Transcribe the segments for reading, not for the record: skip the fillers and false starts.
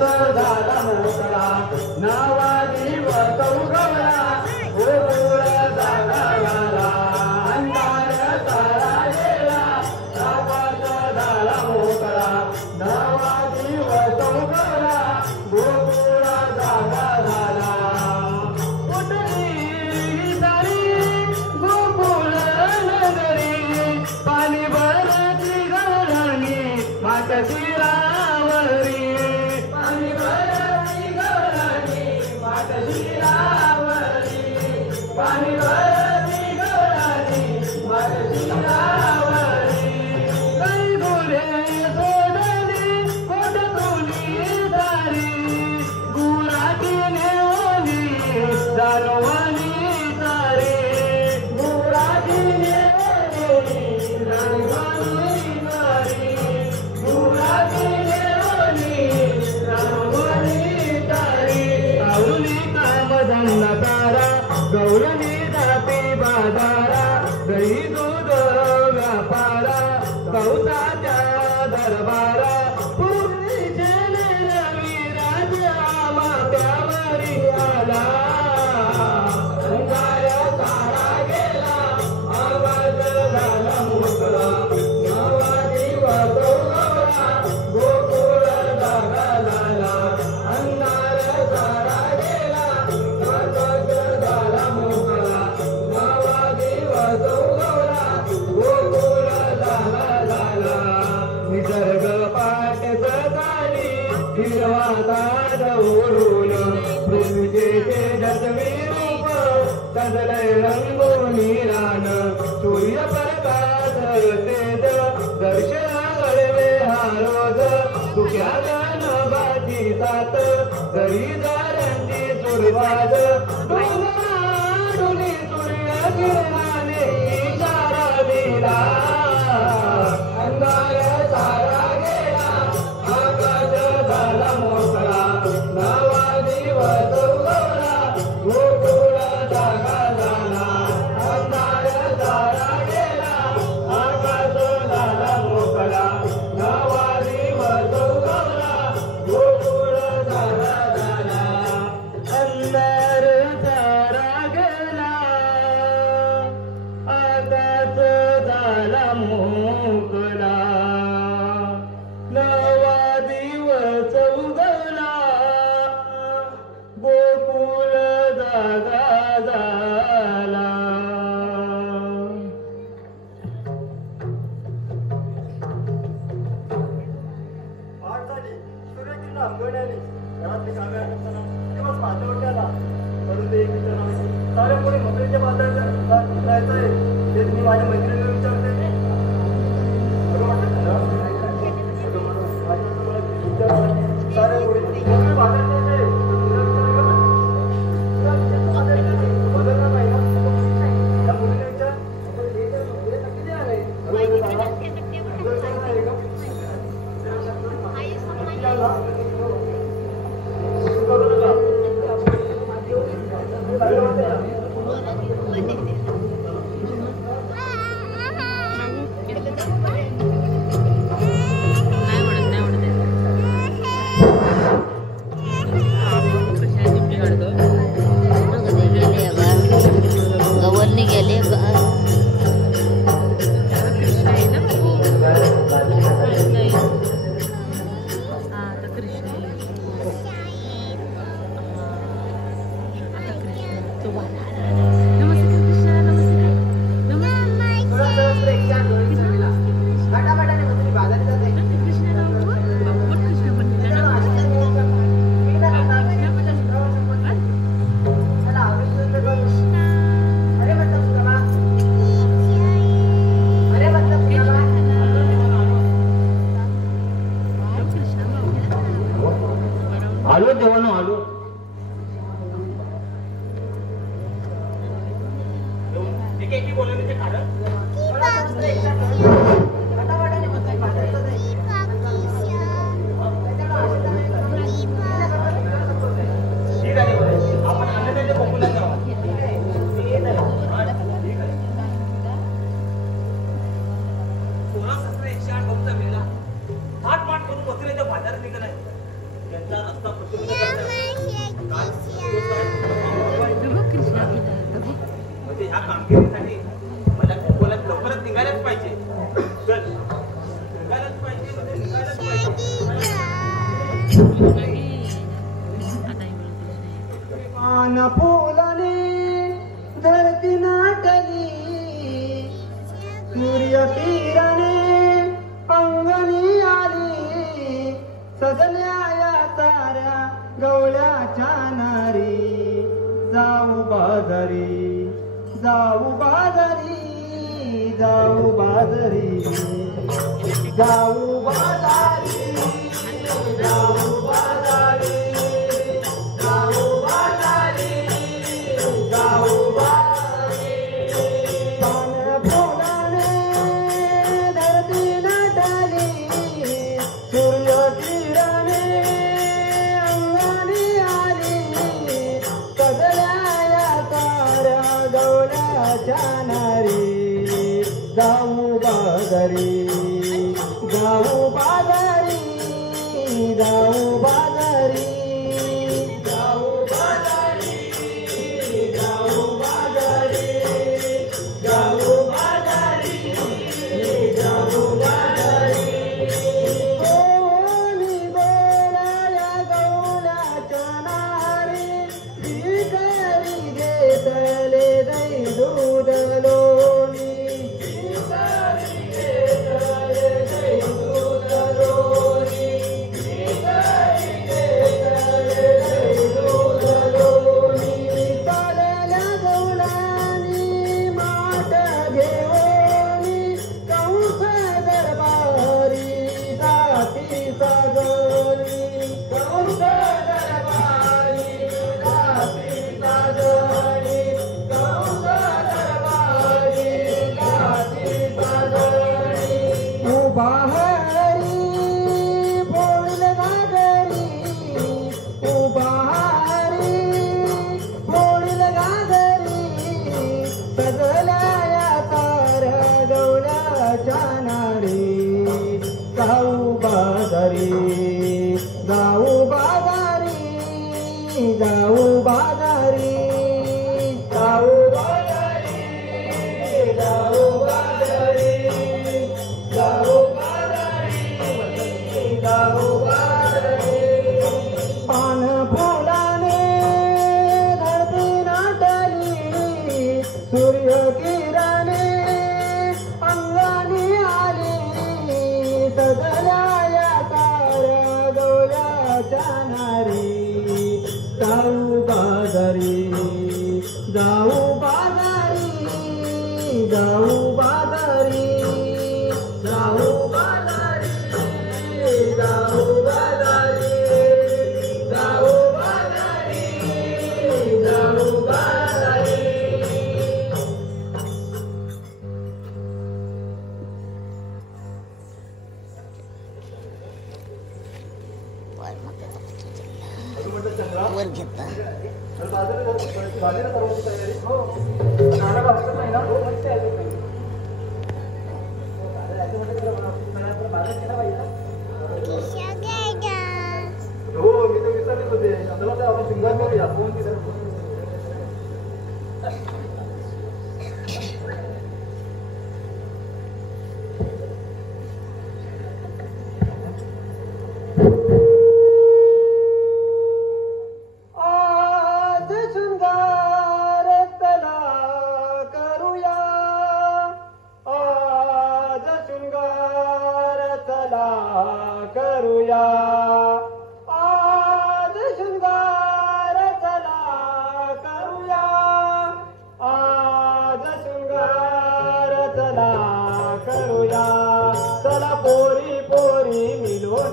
झाला मोकळा नावानी चौगवला गोकुळ जागा झाला अंधार सारा गेला नावात झाला मोकळा नावानी चौगवला गोकुळ जागा झाला उठली सारी गोकुळ नगरी पाणी भरती गवळणी मातची रावरी पाणी भरती गवळणी मातची रावरी पाणी भरती गवळणी मातची रावरी काही गोरे सोडली कोटतुनी दारी गुराची नेवली दारवानी तारी गुराची नेवली दारवानी तारी गुराची नेवली दारवानी तारी गावली कामधंदा तारा गौरणी जाती बाजारा दही दूध व्यापारा कौसाच्या दरबारा पूर्वीचे रवी राजा मात्यावरी आला अंगार सारा गेला आवाज झाला मोकळा नावानी चौगवला गोकुळ जागा झाला अंधार सारा गेला आवाज झाला मोकळा नावानी चौगवला गोकुळ जागा झाला निसर्ग पाठ सकाळी हिरवा ताज ओढून पृथ्वीचे तेजस्वी रूप सजलय रंगोनी रान सूर्य प्रकाश तेज दर्शना घडवे हा रोज तुझ्या नभाची साथ दरीदारांची सुरवात डोली सूर्य किरणाने इशारा दिला अंगार सारा गेला आकाश झाला मोकळा नावानी चौगवला गोकुळ जागा झाला अंधार सारा गेला आकाश झाला मोकळा नावानी चौगवला गोकुळ जागा झाला अंधार सारा गेला आकाश झाला मोकळा नवा दिवस उगवला गोकुळ जागा झाला पहाट झाली सूर्यकिरण अंगवण्याने घरातली कामे करताना दिवस माझ्यावर आला परंतु एक विचार सारे कोणी मकरीच्या बाजारात जायचंय ते मी माझ्या मैत्रिणीला विचारते बरं वाटतं सारे कोणी मकरी बाजार जायचंय बदलणार नाही ना त्या मुलीने विचार किती आहे गवळणी गेले आलो देवानो आलो त्यांचा रस्ता प्रसन्न म्हणजे ह्या कामगिरीसाठी मला बोलत लवकरच निघायलाच पाहिजे. चल निघायलाच पाहिजे म्हणजे निघायलाच पाहिजे. पान फुलाने धरती नाटली सूर्य किरणे अंगणी आली सजल्या या ताऱ्या गवळ्याच्या नारी जाऊ बाजारी जाऊ बाजारी जाऊ बाजारी जाऊ बाजारी जाऊ बाजारी जाऊ बाजारी जाऊ बाजारी. पान फुलाने धरती नाटली सूर्य किरणे अंगणी आली सजल्या या ताऱ्या गवळ्याच्या नारी जाऊ बाजारी जाऊ बाजारी जाऊ बाजारी जाऊ बाजारी जाऊ बाजारी जाऊ बाजारी जाऊ बाजारी. गोवणी गोळ्या गवळ्याच्या नारी भिकारी घेतले दही दूध लोणी भिकारी घेतले दही दूध लोणी भिकारी घेतले दही दूध लोणी. चालल्या गवळणी माठ घेऊनी कंस दरबारी जाती सागरी कंस दरबारी जाती सागरी कंस दरबारी जाती सागरी. उभा हरी बोल गागरी उभा हरी बोल गागरी सजल्या या ताऱ्या गवळ्याच्या नारी जाऊ बाजारी जाऊ बाजारी जाऊ बाजारी जाऊ बाजारी जाऊ बाजारी जाऊ बाजारी जाऊ बाजारी. पान फुलाने धरती नाटली सूर्य किरणे अंगणी आली सजल्या या ताऱ्या गवळ्याच्या नारी जाऊ बाजारी जाऊ बाजारी जाऊ बाजारी जाऊ बाजारी जाऊ बाजारी जाऊ बाजारी जाऊ बाजारी. वर घेता झाली ना सर्वांची तयारी. हो नाना भागत नाही ना. हो मस्त आहे तो काही. हो मी तर विचारलेच होते चला तर आपण सिंगार करूया फोन केला. आज शृंगार तला करूया आज शृंगार तला करूया आज शृंगार तला करूया आज शृंगार तला करूया. चला पोरी पोरी मिळून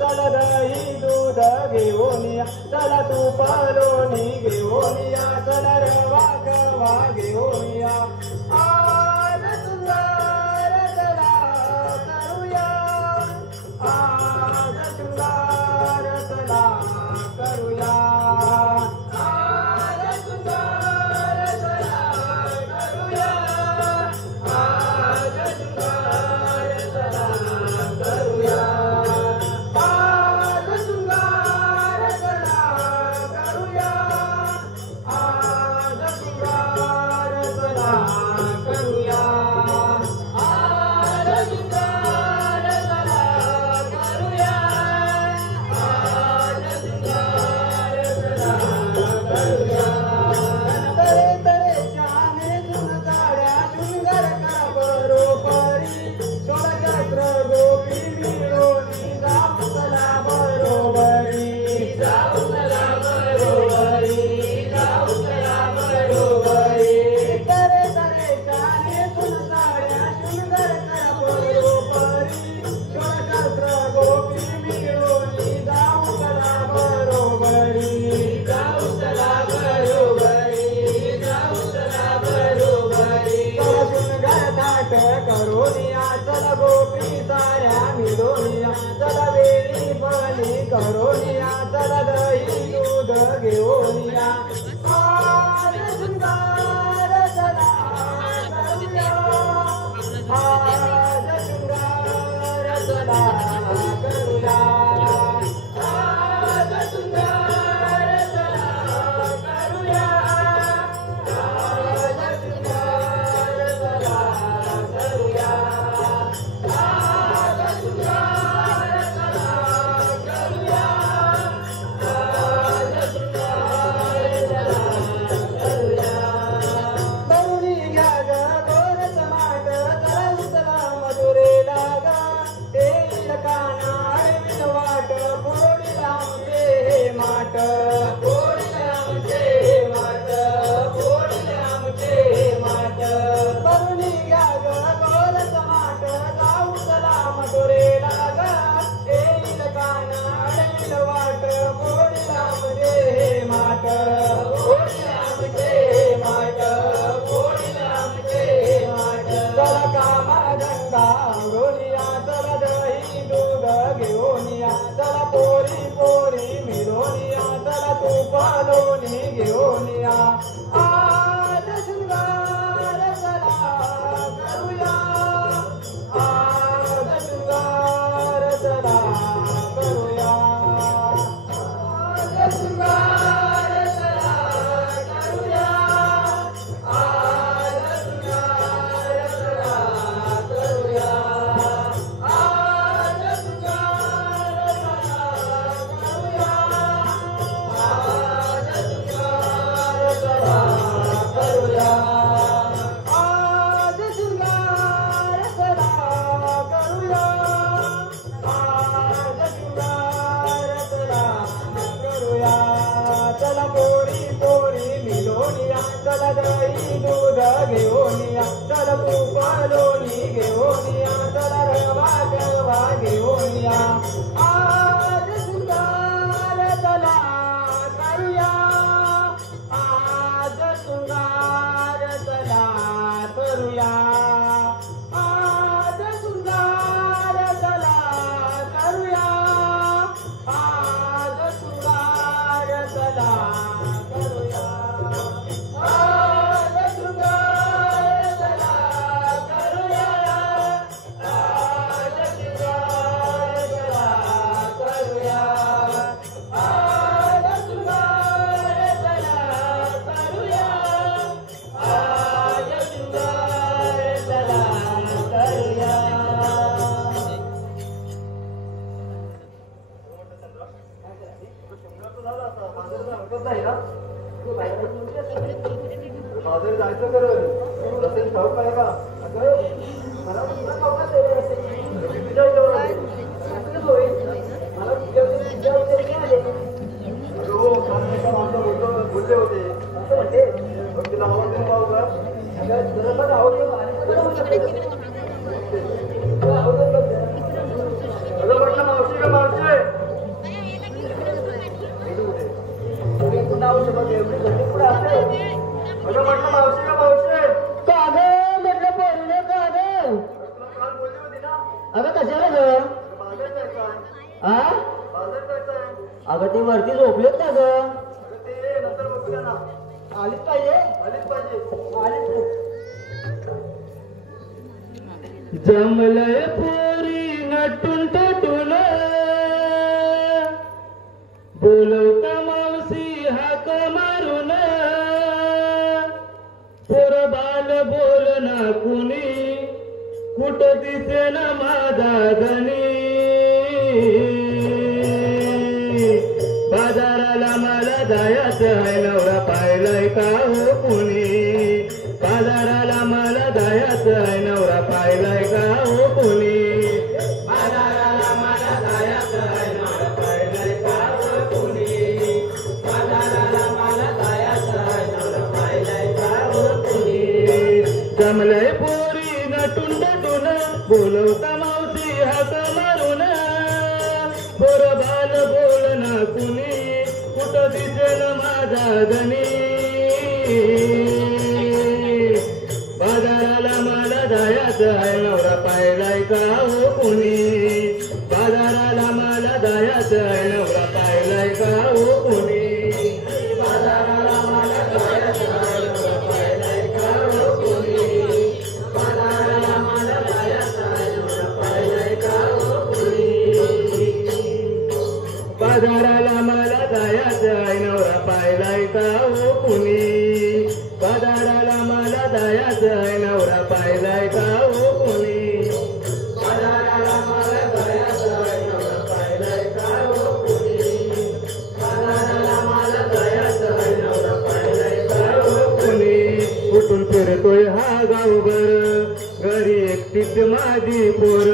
चला दही दूध घेऊन या चला तूप लोणी घेऊन या चला रवा खवा घेऊन या आज शृंगार तला करूया आज शृंगार तला करूया आज शृंगार तला करूया आज शृंगार तला करूया आज शृंगार आज शृंगार चला करूया आज शृंगार चला करूया आज शृंगार चला करूया आज शृंगार चला करूया आज शृंगार चला करूया आज शृंगार चला करूया बरुणी घ्या ग गोर समाट चला उचला मधुरेला ग येईल काना आडवीन वाट फोडील आमचे हे माट फोडील आमचे हे माट फोडील आमचे हे माट बरुणी घ्या ग गोर समाट चला उचला मधुरेला ग येईल काना आडवीन वाट फोडील आमचे हे माट फोडील आमचे हे माट फोडील आमचे हे माट चला कामा गंगा अंगोलिया चला दही दूध घेऊनिया चला पोरी पोरी मिळवनिया चला तूप लोणी घेऊनिया आज शृंगार चला करूया आज शृंगार चला करूया आज शृंगार चला करूया आज शृंगार चला करूया आज शृंगार चला करूया आज शृंगार चला करूया आज शृंगार चला करूया आज शृंगार चला करूया चला पोरी पोरी मिळवनिया चला दही दूध घेऊनिया चला तूप लोणी घेऊनिया चला रवा गवा घेऊनिया आज शृंगार चला करूया आज शृंगार चला करूया आज शृंगार चला करूया आज शृंगार चला करूया आज शृंगार चला करूया आज शृंगार चला करूया आज शृंगार चला करूया आज शृंगार चला करूया बाजारात जायचं खरं रस्त्याची ठाऊक आहे का मला हो काल एका माणसं बोलले होते तिला आवडते भाऊ का म्हटलं मावशी का मावशी म्हटलं मावशी का मावशी का ग म्हटलं पोरीने का ग काल बोलली होती ना अगं कशाला ग बाजार जायचं आहे आ बाजार जायचं आहे अगं ते वरती झोपलेत का ग अगं ते नंतर बघूया ना आलीच पाहिजे आलीच पाहिजे आलीच जमलय पोरी नटून टटून बोलवता मावशी हाक मारून पोर बाल बोल ना कुणी कुठ दिसे ना माझा धनी बाजाराला मला जायचं आहे नवरा पाहिलाय का हो कुणी बाजाराला मला जायचं आहे नवरा पाहिलाय का हो कुणी बाजाराला मला जायचं आहे नवरा पाहिलाय का हो कुणी बाजाराला मला जायचं आहे नवरा पाहिलाय का हो कुणी जमलंय पोरी नटून नटून बोलवता मावशी हाक मारून पोर बाल बोल ना कुणी कुठं दिसेल माझा धनी बाजाराला मला जायचं आहे नवरा पाहिलाय का हो कुणी बाजाराला मला जायचं आहे नवरा पाहिलाय का हो कुणी बाजाराला बाजाराला मला जायचं आहे नवरा पाहिलाय का हो कुणी बाजाराला मला जायचं आहे नवरा पाहिलाय का हो कुणी बाजाराला मला जायचं आहे नवरा पाहिलाय का हो कुणी बाजाराला मला जायचं आहे नवरा पाहिलाय का हो कुणी कुठून फिरतोय हा गावभर घरी एकटीच माझी पोर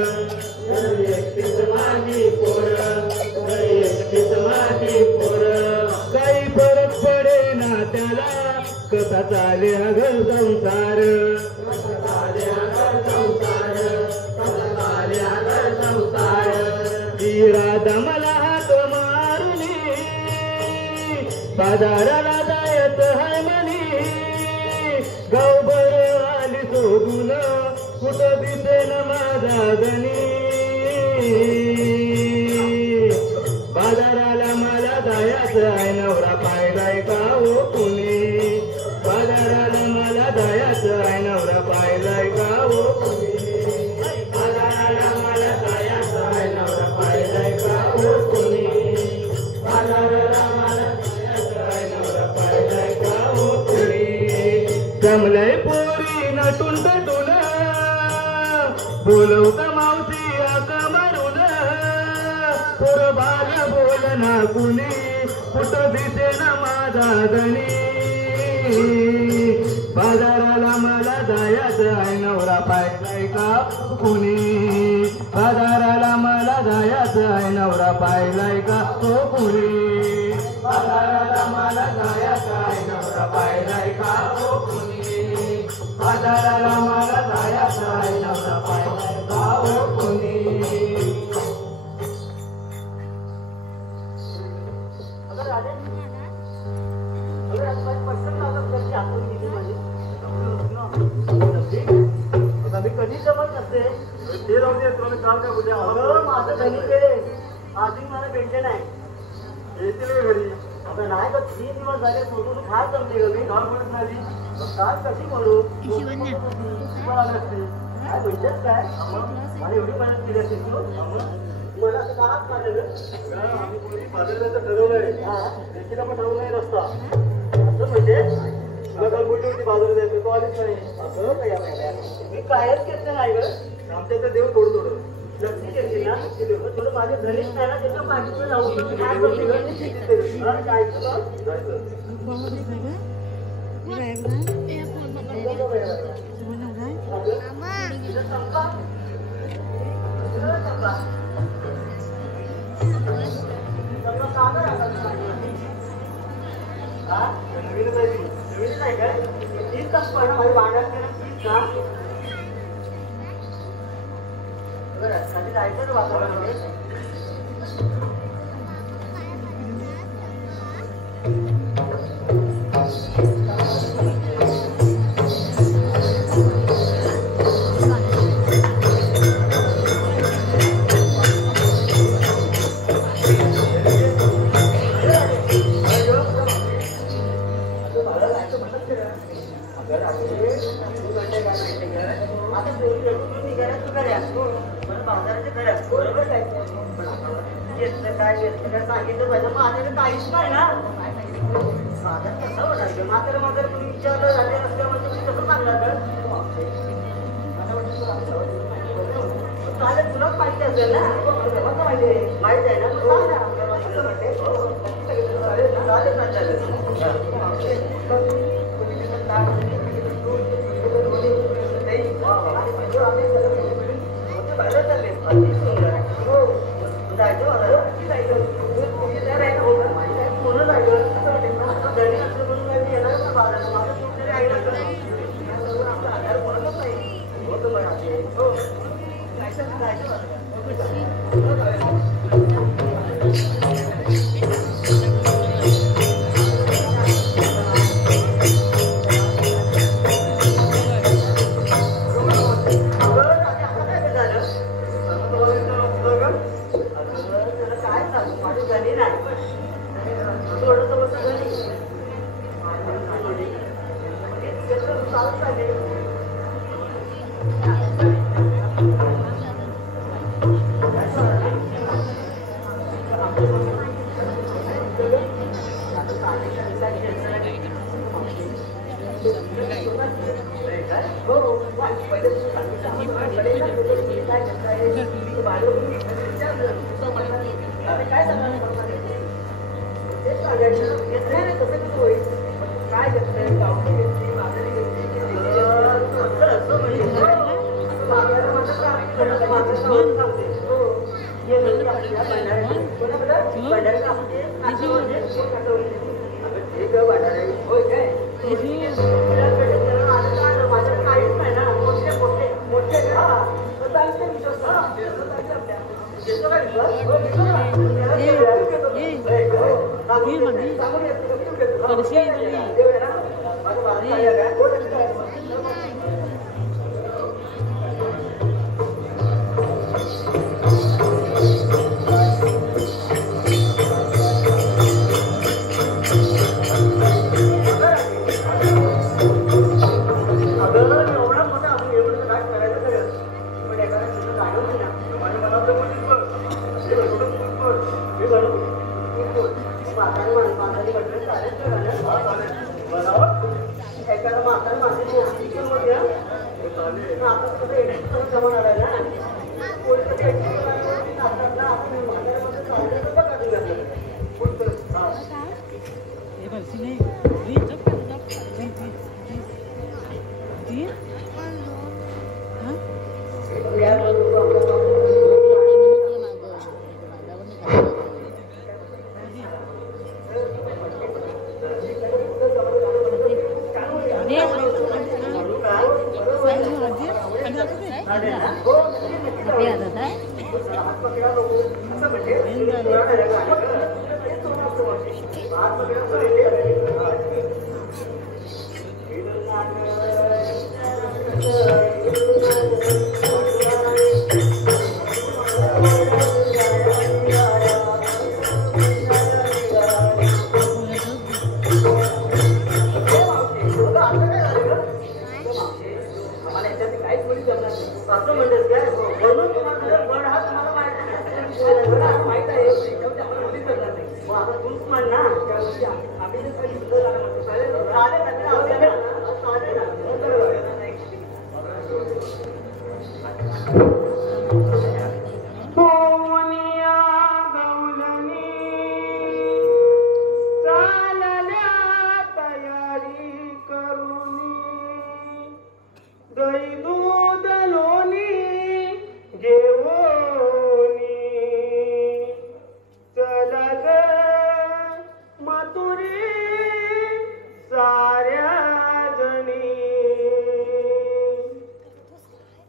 घरी एकटीच माझी पोर घरी एकटीच माझी पोर काही फरक पडे ना त्याला कसा चाले हा घर संसार कसा चाले हा घर संसार कसा चाले हा घर संसार ही राधा मला हात मारुनी बाजाराला जायचं हाय म्हणी गावभर आली शोधून कुठं दिसेन माझा धनी बाजाराला मला जायचं आहे नवरा पाहिलाय का हो कुणी बाजाराला मला जायचं आहे नवरा पाहिलाय का हो कुणी बाजाराला मला जायचं आहे नवरा पाहिलाय का हो कुणी बाजाराला मला जायचं आहे नवरा पाहिलाय का हो कुणी जमलंय पोरी नटून तटून बोलवता मावशी आका मारून बाल बोल ना कुणी कुठं दिसे ना माझा धनी बाजाराला मला जायचं आहे नवरा पाहिलाय का कुणी बाजाराला मला जायचं आहे नवरा पाहिलाय का हो कुणी बाजाराला मला जायचं आहे नवरा पाहिलाय का हो कुणी बाजाराला मला जायचं आहे नवरा पाहिलाय का हो कुणी कधी जमत नसते ते राहू दे तुला काल काय उद्या माझं धनी ते आधी मला भेटले नाही येतील का घरी आता नाही तर 3 दिवस झाले सोडून फार जमली ग मी काल म्हणत नाही काय कशी बोलू आले असते काय म्हणतेस काय मला एवढी मदत केली असेल तू मला असं कामात काढलं आम्ही कोणी बाजाराचं ठरवलंय देखील पण ठरवलंय रस्ता असं म्हणजे तुला काल बोलली होती बाजारात जायचं तो आलीच नाही असं काय मी कायच घेतलं नाही ग आमच्या तर देव थोडं थोडं लक्ष्मी घेतली ना थोडं माझ्या घरीच नाही ना त्याच्या मागचं जाऊ काय करते ग काय नवीनच आहे ती नवीन नाही काय तीच तास पडणार माझी वाड्यात तीच का कधी जायचं ना वातावरण सांगितलं पाहिजे माझ्याकडे काहीच नाही ना माझा कसं होणार मात्र मात्र तुम्ही विचारलं झाले रस्त्या म्हणजे तुम्ही कसं सांगणार चालेल तुलाच माहिती असेल ना माहिती आहे ना हो पहिले सांगितलं काय करताय भाडं काय सांगायचं तेच सांगायचं नाही तसं कसं होईल काय घेतलंय गावठी घेतली बाजारी घेतली असं म्हणजे बाजारा माझं सांगते हो हे भंडाऱ्याला म्हणजे ठीक आहे भंडारा होय काय माझ्या काहीच नाही ना मोठे मोठे मोठे हा चालते विश्वास हा घेतो का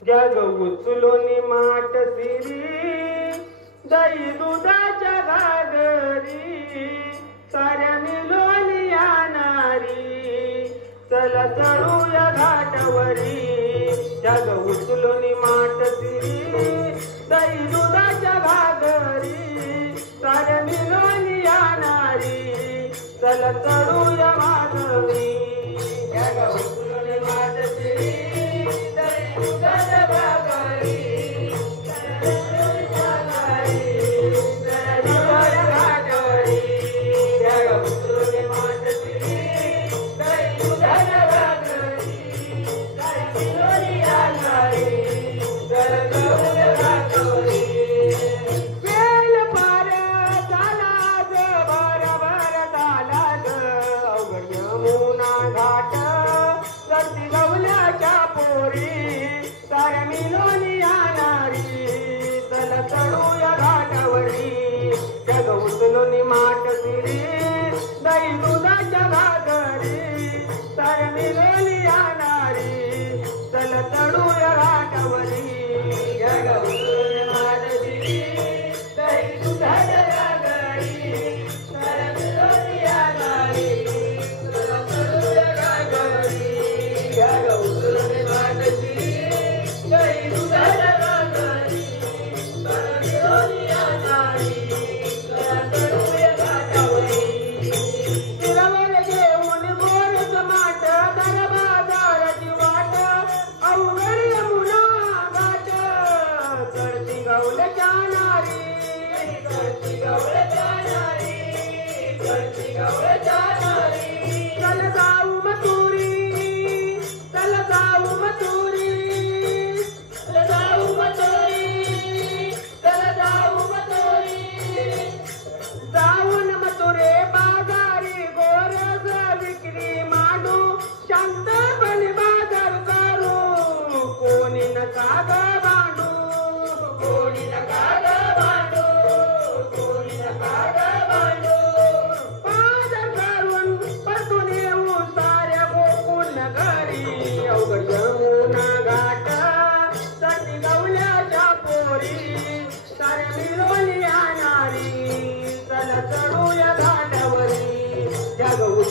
जग उचलून माट सिरी दही दुधाच्या घागरी साऱ्या मिळून येणारी चला चढूया घाटावरी जग उचलून माट सिरी दही दुधाच्या घागरी साऱ्या मिळून येणारी चला चढूया माधवी जग उचलून माट सिरी माट सिरी दही दुधाच्या घागरी साऱ्या मिळून येणारी चल चढूया घाटावरी जग उचलून माट सिरी दही दुधाच्या घागरी साऱ्या मिळून येणारी चल चढूया घाटावरी जग उचलून माट सिरी दही दुधाच्या घागरी साऱ्या मिळून येणारी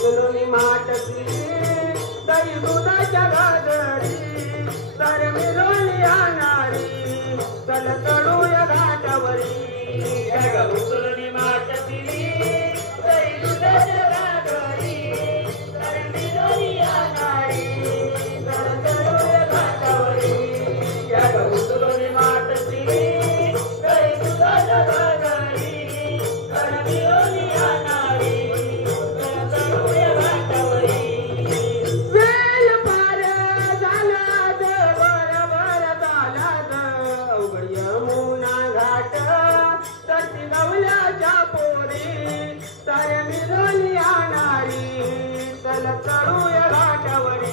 उचलून माटती दही दुधाच्या गाजरी तर मिळून येणारी चल चढूया घाटावरी उचलून माटती दही दुधाच्या गाजरी तर मिळून येणारी चल चढूया घाटावरी उचलून माटती दही दुधाच्या गाजरी तर मिळून येणारी चढूया घाटावरी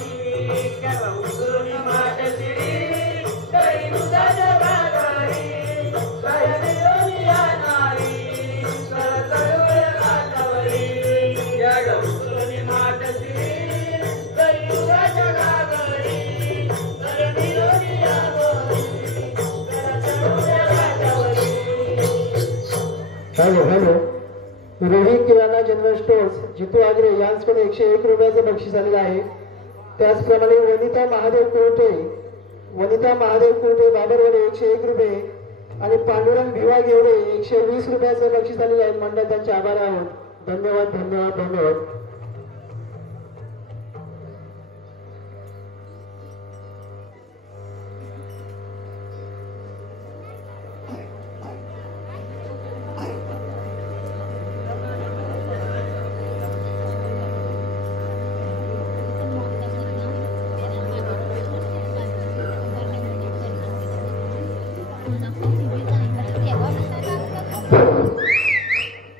उचलून माटती दही दुधाच्या गाजरी तर मिळून येणारी चल चढूया घाटावरी उचलून माटती दही दुधाच्या गाजरी तर मिळून येणारी चल चढूया घाटावरी. हॅलो हॅलो रोही किराणा जनरल स्टोर्स जितू आगरे यांच्याकडे 101 रुपयाचं बक्षीस आलेलं आहे. त्याचप्रमाणे वनिता महादेव कुर्टे बाबरवाडे 101 रुपये आणि पांडुरंग भिवा घेवडे 120 रुपयाचं बक्षीस आलेलं आहे. मंडळ त्यांचे आभार आहोत. धन्यवाद धन्यवाद धन्यवाद.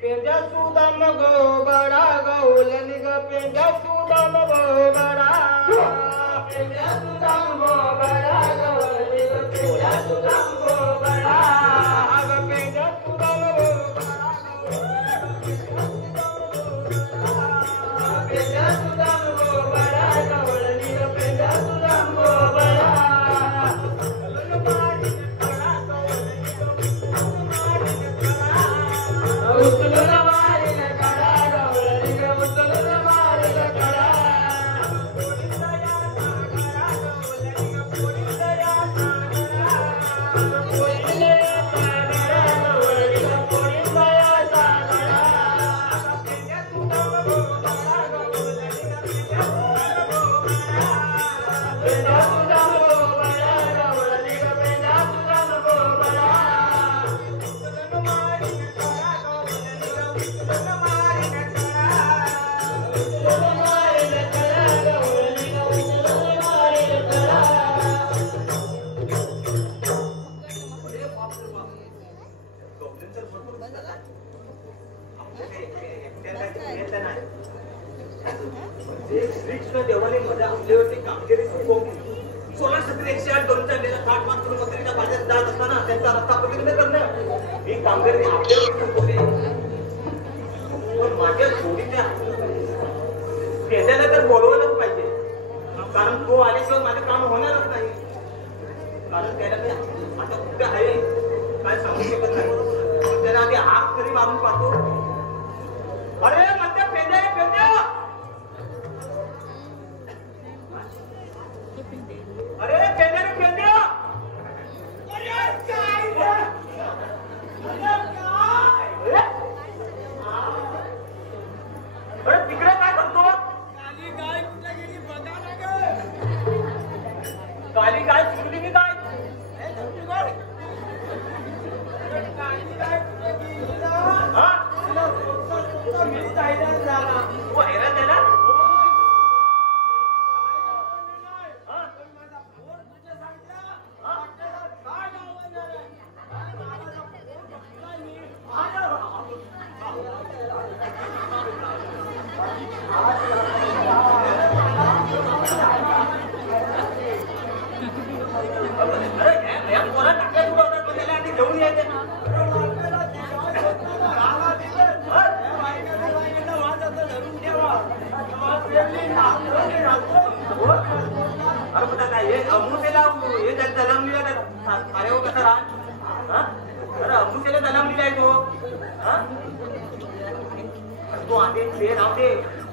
पेंड्या सुदाम गो बडा गौलन ग पेंड्या सुदाम गो बडा पेंड्या सुदाम गो बडा गौलन ग पेंड्या सुदाम गो बडा अग पेंड्या सुदाम गो पेंड्या सुदाम गो बडा गौलन ग पेंड्या सुदाम गो बडा उचलून मारील कडा गवळणी ग उचलून मारील कडा श्रीकृष्ण देवालयामध्ये आपल्यावरती कामगिरी सोपवली 16-108 करून चाललेला 60 मात्र मंत्रीच्या भाज्यात जात असताना त्यांचा रस्ता प्रतिबंध करणं ही कामगिरी आपल्यावरती सोपवली. पण माझ्या जोडीच्या पेद्याला तर बोलवलंच पाहिजे, कारण तो आल्याशिवाय माझं काम होणारच नाही. कारण त्याला मी आता कुठे आहे काय सांगू शकत नाही. त्याला आधी हात तरी मारून पाहतो. अरे म्हणत्या पेद्या पेद्या अरे पेद्या रे पेद्या अरे काय अरे तिकडे काय करतो? काली गाय कुठे गेली बघा ना ग. काली गाय चुकली की काय? हा हैराण आहे ना.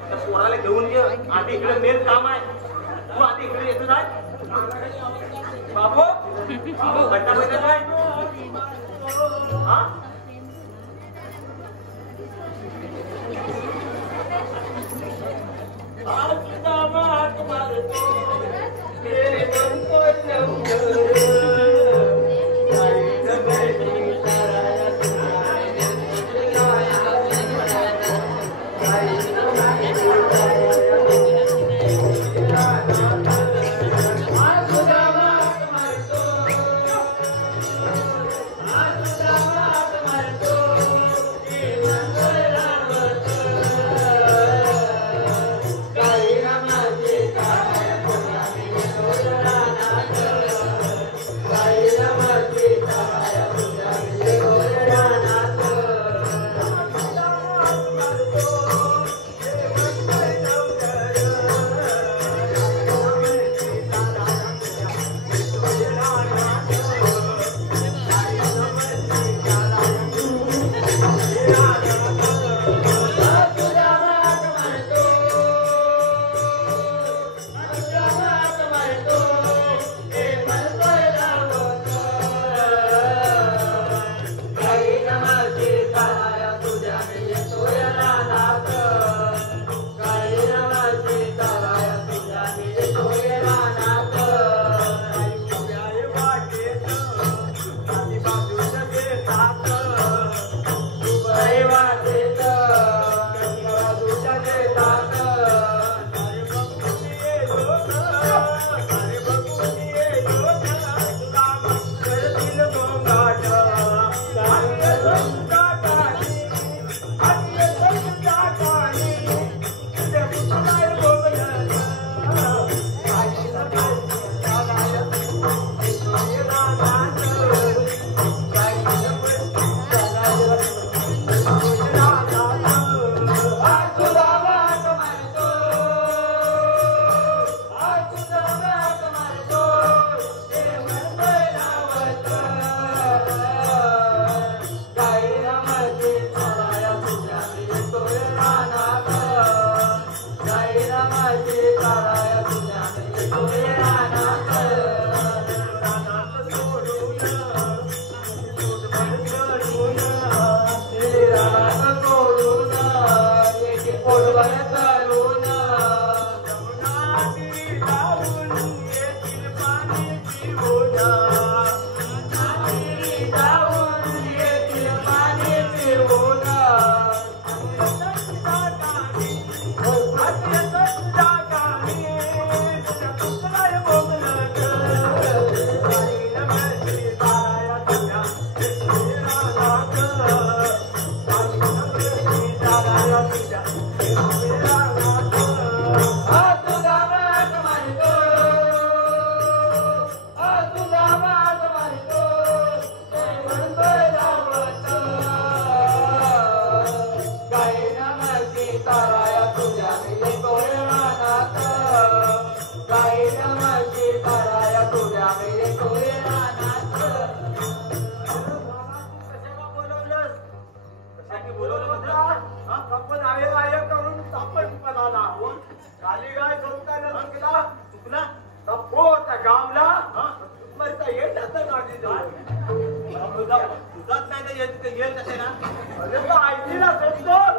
त्या पोराला घेऊन ये. आधी इकडे मेन काम आहे. तू आधी इकडे येतो नाही बाबू बट्टा पाहिजे काय हा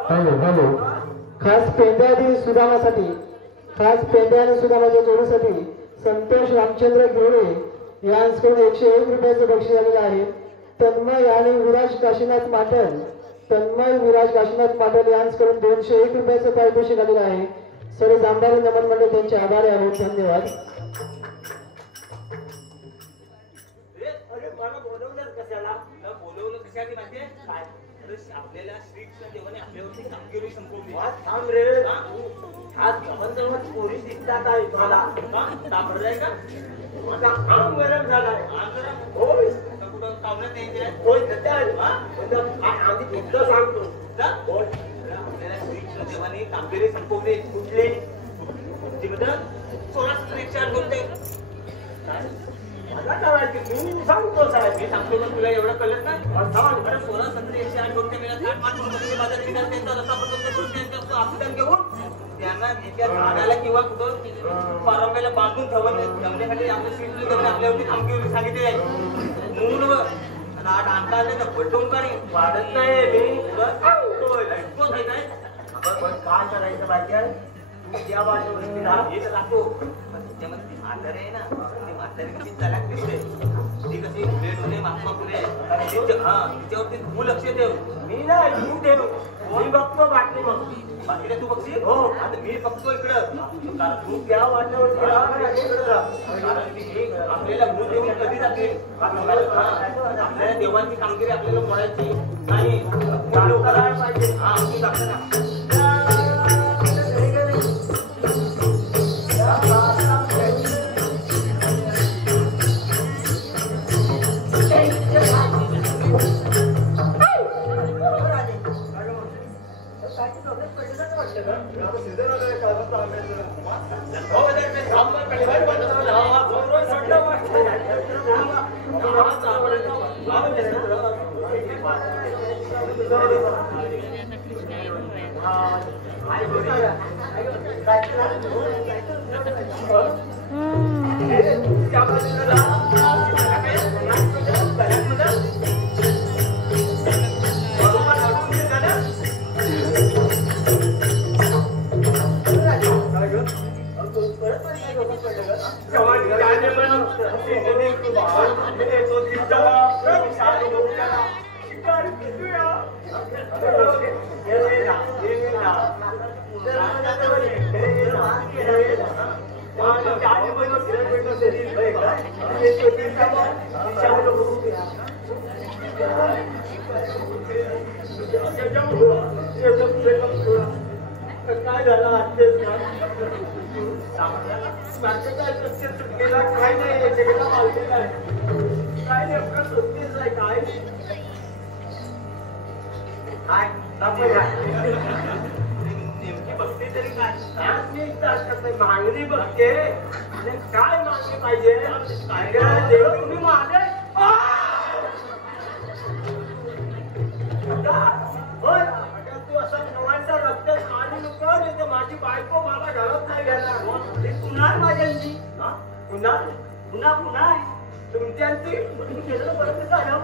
हॅलो खास पेंड्यातील सुदामासाठी खास पेंड्या आणि सुदामाच्या जोडीसाठी संतोष रामचंद्र घेवडे यांच्याकडून 101 रुपयाचं बक्षीस आलेलं आहे. तन्मय आणि विराज काशीनाथ माटल यांच्याकडून 201 रुपयाचं पारितोषिक आलेलं आहे. सर्व जांभारी नमन मंडळ त्यांचे आभारी आहोत. धन्यवाद. आपल्याला श्रीकृष्ण देवाने आपल्यावरती कामगिरी संपवली. थांब रे आज गमन पोलीस दिसतात आहे मला सापडलाय का माझा आम गरम झालाय. होय कुठं कावण्यात यायचे होय आम्ही तिथलं सांगतो. आपल्याला श्रीकृष्ण देवाने कामगिरी संपवली. कुठली 16 बोलते मला करायची तू सांगतो साहेब. मी सांगतो ना तुला एवढं कळत नाही. अरे 16-17-108 मिळत बाजार निघाल त्यांचा रस्ता पसंत करून त्यांचं आपल्याला घेऊन त्यांना त्या झाडाला किंवा कुठं पारंब्याला बांधून ठेवण्यासाठी आपलं सीट करून आपल्यावरती धमकी सांगितली आहे. म्हणून आता आणता आले तर पटवून करेन. वाढत नाही मी काय काय करायचं बाकी तू ज्या बाजूला राहा हे तर लागतो. त्याच्यामध्ये ती म्हातारी आहे ना, ती म्हातारी कशी चलाक दिसते. ती कशी उडे डोले महात्मा फुले. तिच्यावरती तू लक्ष ठेव. मी ना तू ठेव मी बघतो बाकी मग बाकीला तू बघशील. हो. आता मी बघतो इकडं. कारण तू त्या वाटेवरती राहा इकडे राहा. आपल्याला भूत देऊन कधी जाते. आपल्याला देवांची कामगिरी आपल्याला बोलायची नाही. करायला पाहिजे. हा तू दाखव ना. काय झालं वाटतेस ना काय सुटकेला काय नाही जगाला मावलेला आहे काय नेमकं सुटतेच आहे काय काय नेमकी बघते तरी काय मागणी बघते काय मागणी पाहिजे काय देव तुम्ही मागे तू असा नवांचा रस्त्यात आणि नको नाही माझी बायको मला घरात नाही घ्यायला पुन्हा माझ्यांची पुन्हा पुन्हा पुन्हा तुमच्यांची केलं परत झालं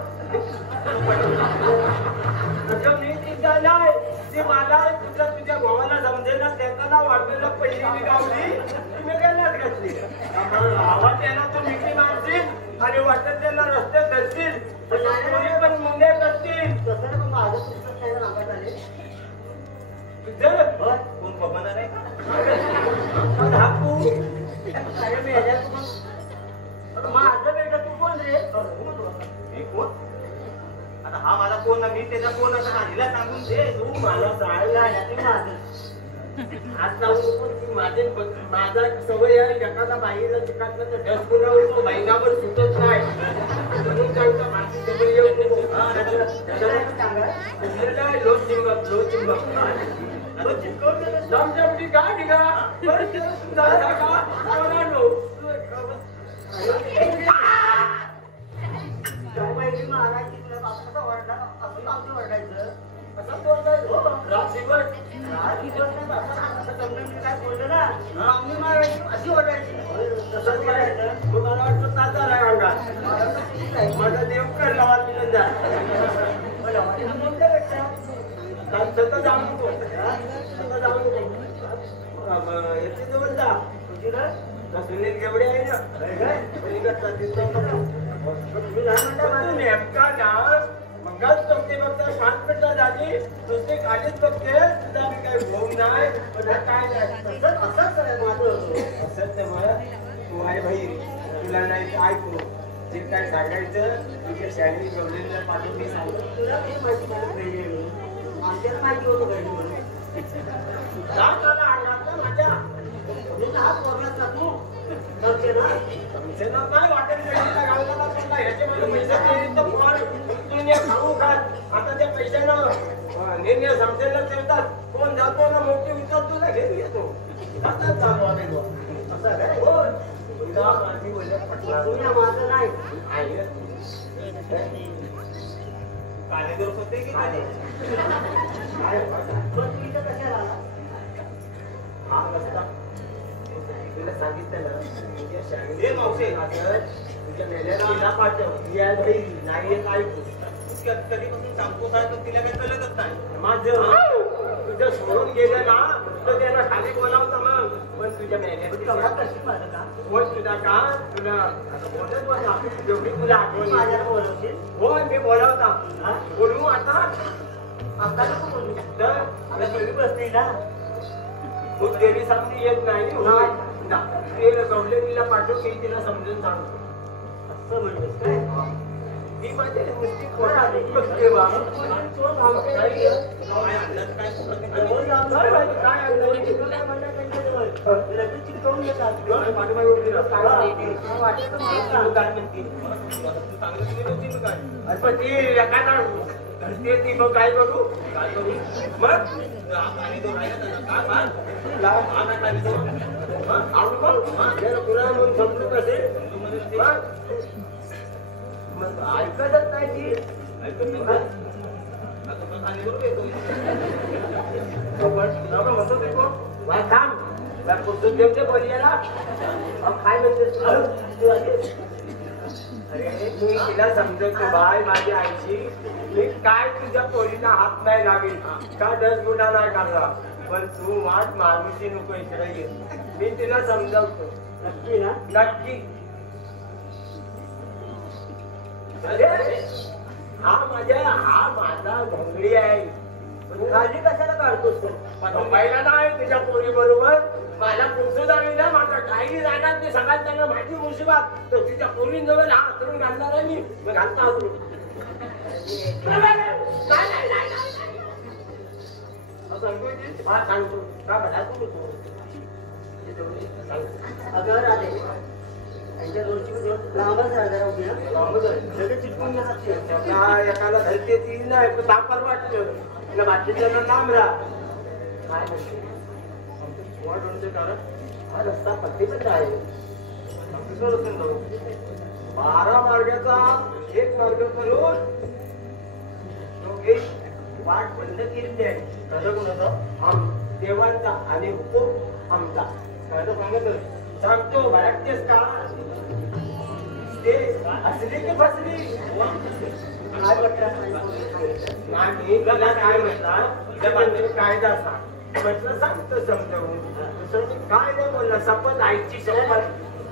मी तिथं नाही ती मला तुझ्या भावाला समजेना त्याला वाटलेलं पहिली मी गावली तुम्ही गेल्याच घातली आवाज त्याला तू मिठी मारशील आणि वाटत त्याला रस्त्यात धरशील पण मुंग्या करतील तसं माझं पुस्तक काय नागात आले कोण बघणार आहे का? माझं बेटा तू कोण रे मी कोण? आता हा माझा कोण ना मी त्याचा कोण असं माझीला सांगून दे. तू मला जायला माझं आज जाऊ नको माझा सवय आहे एखादा बाईला चिकाटलं तर ढसपुरा होतो महिनाभर सुटत नाही म्हणून सांगता माझी सवय येऊ नको लो चिंबक जमजमची गाठ घ्या परत झाला का कोणालो महाराज तुला बापाचा ओरडा असं आमचं ओरडायचं असं बोलताय राजदिवस असं समजून काय बोललं ना आम्ही मारायची अशी ओरडायची तसंच करायचं मला वाटतं ताजा आहे अंगात माझा देव कर लावा तिला जा सतत जाऊ नको सतत जाऊ नको याची जवळ जा तुझी ना सुनील गेवडे आहे ना तुम्ही नेमका ना मंगाच बघते बघता 5 मिनिटं झाली दुसरी गाडीच बघते तुझा मी काही भाऊ नाही काय नाही असंच आहे माझं असंच आहे मला तू आहे भाई तुला नाही ऐकू जे काय सांगायचं तुझ्या शाळेने गवलेल्या पाठवून मी सांगतो तुला काही माहिती पडत नाही आमच्याला माहिती होतं घरी म्हणून माझ्या हा पोरला तू नाही वाटेल ह्याच्यामध्ये पैसे खाऊ खात आता त्या पैशानं निर्णय समजेला ठेवतात कोण जातो ना मोठी विचार तुला घेऊन येतो जातात चालू आम्ही असं काय हो तुझ्या माझं नाही कानेदोर होते की नाही पण तू इथं कशाला आला? हा रस्ता तुला सांगितलं ना तुझ्या शाळेत मावशे तुझ्या मेल्याला पाठव या घरी नाही काय कधीपासून सांगतो काय तर तिला काही कळतच नाही माझं तुझं सोडून गेलं ना तर त्याला खाली बोलावता मग पण तुझ्या मेल्याला कशी पाहिलं का? बोल तुझा का तुला असं बोलत बसा जेवढी तुला आठवण माझ्याला येते. बोलवशील? होय मी बोलावता हा? बोलू आता आता नको बोलू. तर आता तुम्ही बसली ना तू देवी सामने येत नाही होय ना ते गवलेलीला पाठवून मी तिला समजून सांगतो असं म्हणतोस काय? ती माझ्या नुसती कोणाला बघते बा तो थांबते. काय आणलं काय काय आणलं काय म्हणतात त्यांच्याजवळ? लगेच चिकटवून देतात. पाठीमागे उभी राहा. काय वाटतं तर मला सांग. काय म्हणते तू चांगलं केली नव्हती मग काय पण ती एखादा धरते ती मग काय करू मग आणि तो राहिला त्याला काय मार लाव आणि तो आवड बघ जरा पुरा म्हणून समजू कसे मग ऐकतच नाही ती ऐकत नाही आता पण आणि बरोबर येतो पण म्हणतो ते कोण वाय थांब. पुढचं जेवते बोलियाला काय म्हणतेस तू? अरे मी तिला समजवतो बाय माझी आईची मी काय तुझ्या पोरीला हात नाही लागेल का 10 गुन्हा नाही काढला पण तू वाट मारूची नको इकडे ये मी तिला समजवतो नक्की ना? नक्की अरे हा माझा घोंगडी आहे काळजी कशाला काढतोस तू? पण पहिला नाही तुझ्या पोरी बरोबर मला पुढचं जावी ना माझा काही जाणार ते सगळ्यात त्यांना माझी मुशिबात तर तुझ्या पोरींजवळ हा हसरून घालणार आहे मी मग घालता हसरून सांगतो का बघा तू अगं राधे यांच्या दोनची लांबच राहणार उभी ना लगेच चिटकून घेतात. एकाला धरते ती नाही पण दाखल वाटतं बाकीच्या लांब राहा काय म्हणते कारण हा रस्ता पट्टीचा आहे 12 मार्गाचा एक मार्ग करून दोघे वाट बंद केलेली आहे कसं कोणाचा देवांचा आणि हुकूम आमचा काय सांगत सांगतो भडकतेस का ते असली की फसली काय पटला? नाही मला काय म्हटलं कायदा सांग म्हटलं सांगतो समजावून दुसरं काय नाही बोलला शपथ आईची शपथ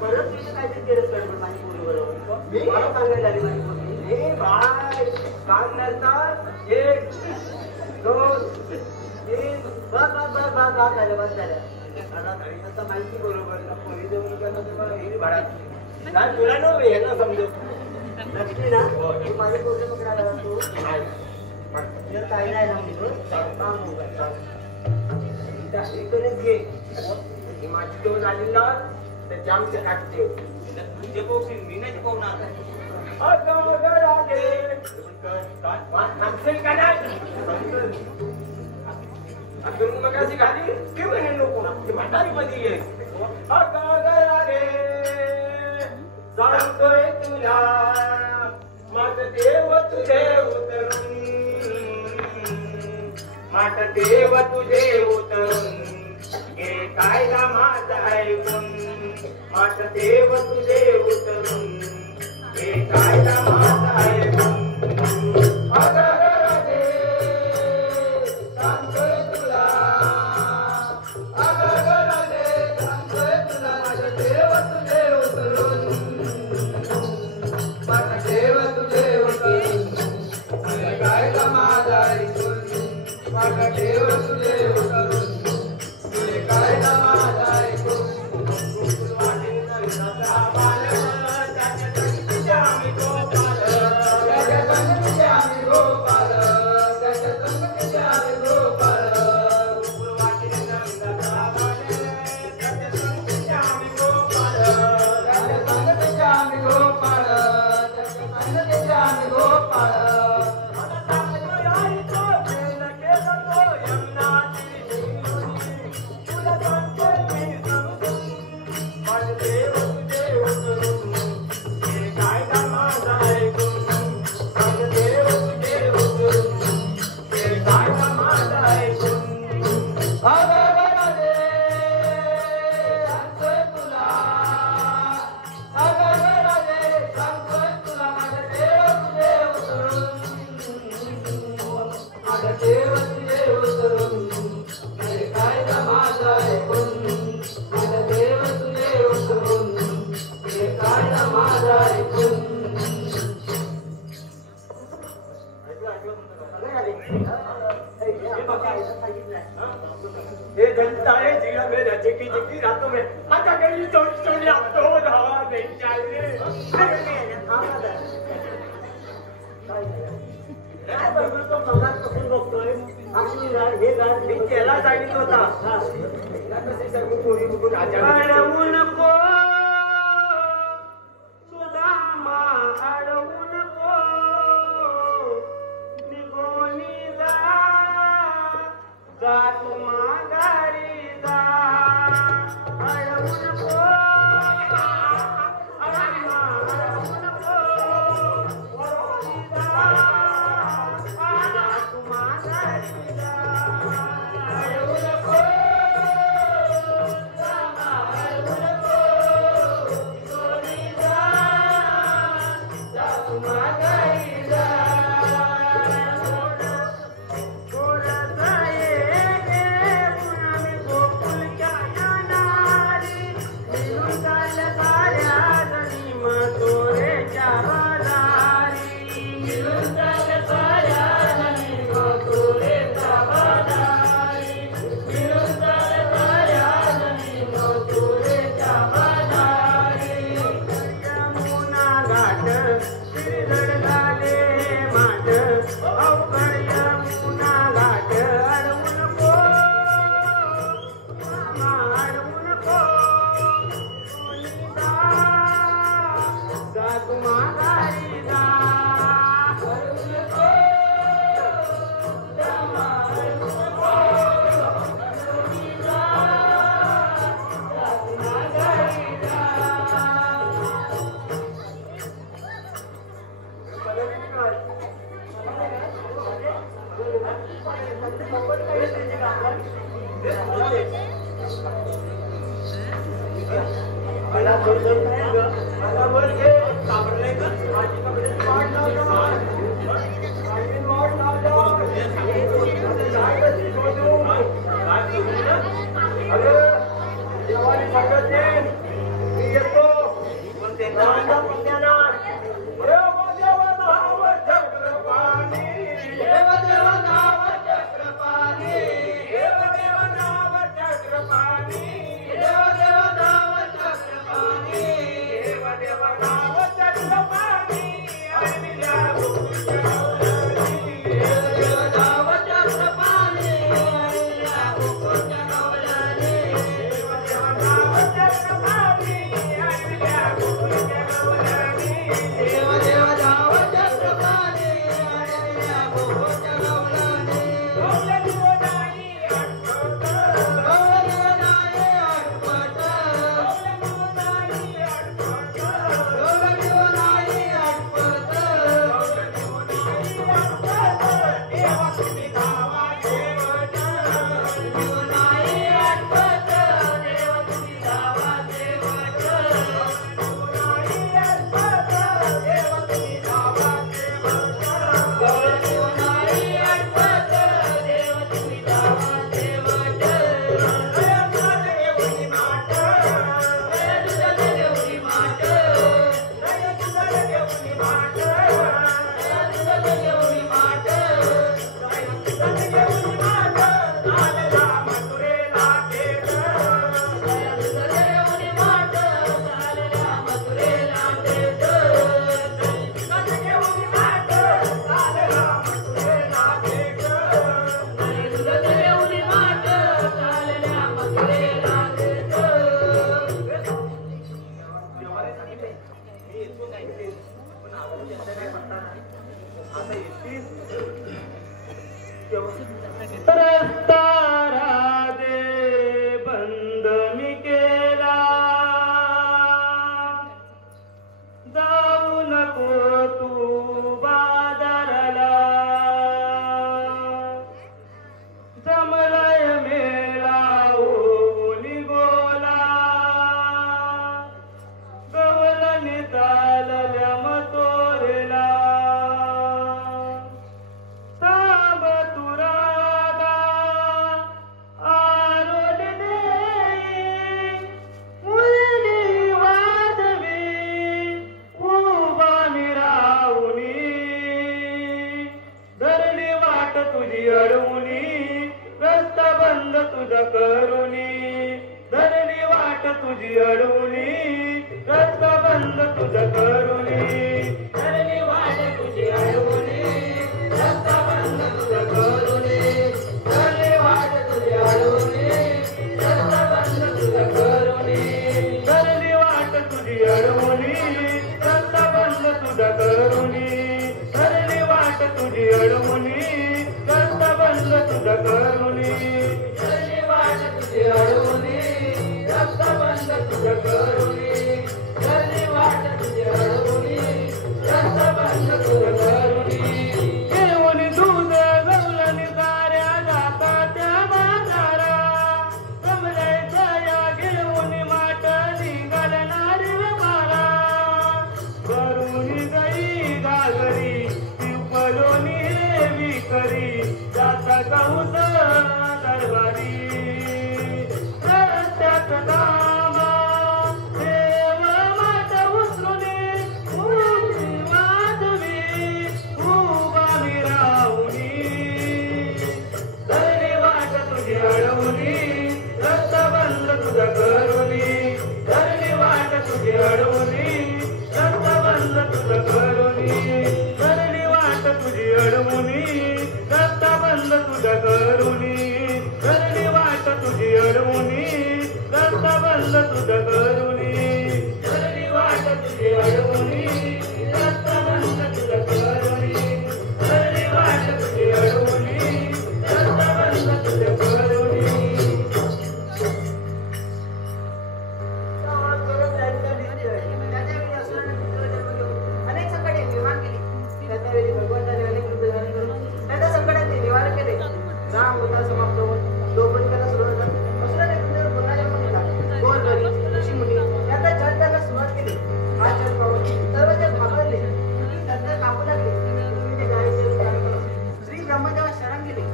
परत तुझी काहीतरी केलंच गडबड माझी पोरी बरोबर. मी? मला सांगायला आली माझी पोरी. ए बाय सांगणार 1 2 3 बस झालं. आता माहिती बरोबर ना पोरी देऊन भाडा नाही तुला ना ह्याला समजवतो नक्की ना? तू माझी पोरी पकडायला आला तू? जर काही नाही ना म्हणजे इकडेच घे ही माझी देऊन आली ना तर जामचे काटते तुझे पोकशील मी नाही पोहणार थांबसेल का नाही अजून मग अशी घाली की म्हणे नको म्हातारी मध्ये ये सांगतोय तुला माझ देव तुझे उतरून माझ देव तुझे उतरून हे कायदा माझा ऐकून माझ देव तुझे उतरून हे कायदा माझा ऐकून सांगतोय तुला सांगतोय तुला माझ देव तुझे उतरून माझ देव तुझे उतरून हे कायदा माझा ऐकून माझा देव तुझे उतरून तुझे कायदा माझा ऐकून वाटेल त्याच्या आम्ही तो सारे जीरा में रचकी चिकी रातों में आता कहीं चोरी आप तो रहा नहीं चाहिए काय बघतो मगात कसून बघतोय आपली हे गात मी त्याला सांगितलं होता कसे सांगू कोणी बघून अडवू नको सुदामा अडवू नको निघोनी जा तू माघारी जा अडवू नको अडवू नको Yeah. तुझी अडवणी रस्ता बंद तुझा करुणी ठरली वाट तुझी अडवणी रस्ता बंद तुझा करुणी ठरली वाट तुझी अडवणी रस्ता बंद तुझा करुणी ठरली वाट तुझी अडवणी रस्ता बंद तुझा करुणी ठरली वाट तुझी अडवणी रस्ता बंद तुझा करुणी ठरली वाट तुझी अडवणी रस्ता बंद तुझा करुणी ठरली वाट तुझी अडवणी रस्ता बंद तुझा करुणी केवणी दूध गवळणी साऱ्या जाता त्या बाजारा कमलय दया गिळवणी माट निघालणारी मारा करुणी गई गागरी पिपलोनी रेवी करी जाता कौस दरबारी रस्त्यात दामा देव माट उचलुनी उभी माधवी उभा मिरावणी धरली वाट तुझी अडवणी रस्ता बंद तुझा करुणी धरली वाट तुझी अडवणी रस्ता बंद तुझा करुणी धरली वाट तुझी अडवणी रस्ता बंद तुझा करुणी धरली वाट तुझी अडवणी रस्ता बंद तुझा करुणी धरली वाट तुझी अडवणी रस्ता बंद तुझा करुणी धरली वाट तुझी अडवणी रस्ता बंद तुझा करुणी अनेक संकटे निर्माण केली त्याच्या वेळी भगवंताने अनेक रूपे धारण करून त्याच्या संकटाचे निवारण केले राम होता समाप्त होत लोकपण त्याला सुरुवात झाली असुराने पुन्हा पुन्हा जन्म दिला गोर गरी ऋषीमुनी याचा छळ त्याला सुरुवात केली हा छळ पाहून सर्व जग घाबरले त्यांना कापू लागले पृथ्वीचे गायचे उद्धार करा श्री ब्रह्मदेवा शरण गेले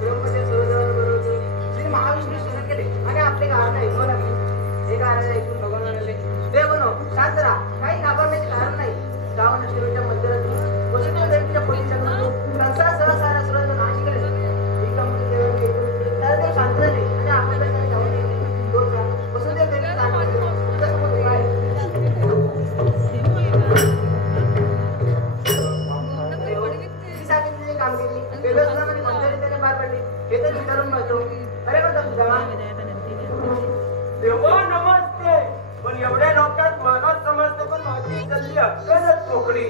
ब्रह्मदेव सर्वदेवांबरोबर श्री महाविष्णू शरण केले आणि आपले कारण ऐकू लागले हे कारण ऐकून भगवान म्हणाले देवनो शांत राहा काही घाबरण्याचे कारण नाही रावण शिवेच्या मध्यरात्री वसुदेव देवीच्या पोलिसांकडून कंसा सारा सुराचा नाश केले एकामुळे देवाने ऐकून त्याला ते शांत झाले आणि आपल्याला काही धावून गेले तो का वसुदेव देवीचा आनंद केला तुझ्यासमोर उभा आहे ती सांगितलेली कामगिरी वेदोत्तमाने मंथरितेने पार पडली हे तर विचारून मिळतो अरे म्हणता तुझा देवा नमस्ते पण एवढ्या लोकात मलाच समजते पण माझी इकडली अक्कलच पोकळी